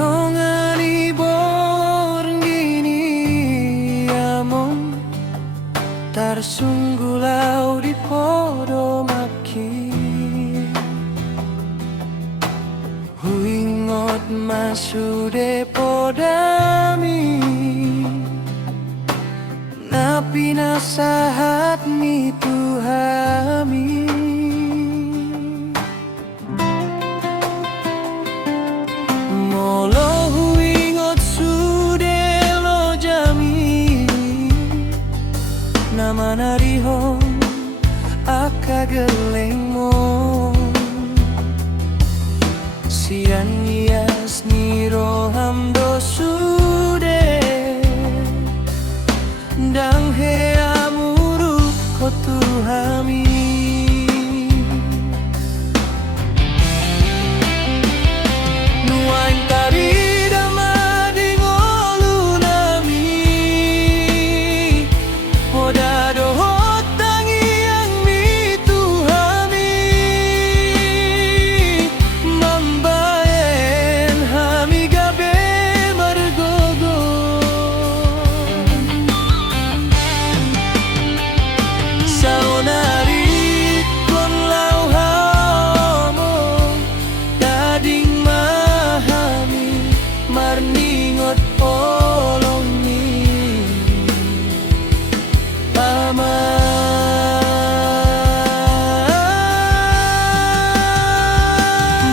tongani boreng gini among tarsunggulau di podo maki huingot masude podami napi nasahat mi tuhami molo huingot sude lo jami nama narihong akagelengmo sian yas niro hamdo sude dang he amuru kotuhami nuain tarida madi ngolu nami hoda dohot tangi yang mituhami mambaen hami gabe margogo saunari kon lau hamo dading mahami marningot polongi ama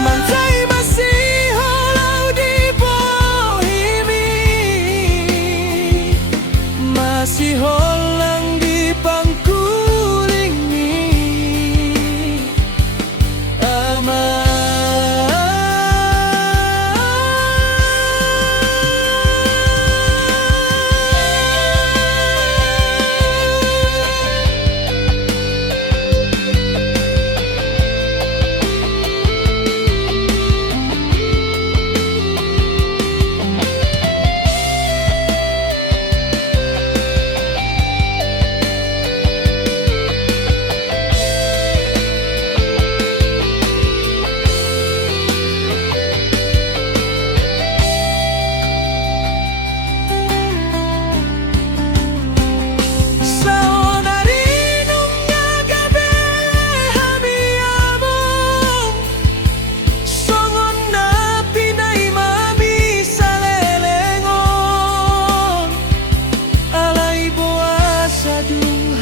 mansai masih holau di bohimi masih holang di pangkulingi ama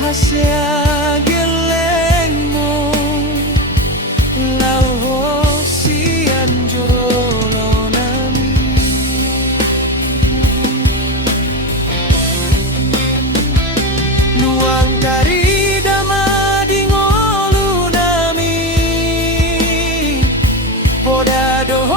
Hasya gelengmo lau hosian jolo nami nuang dari dama di ngolu nami poda doho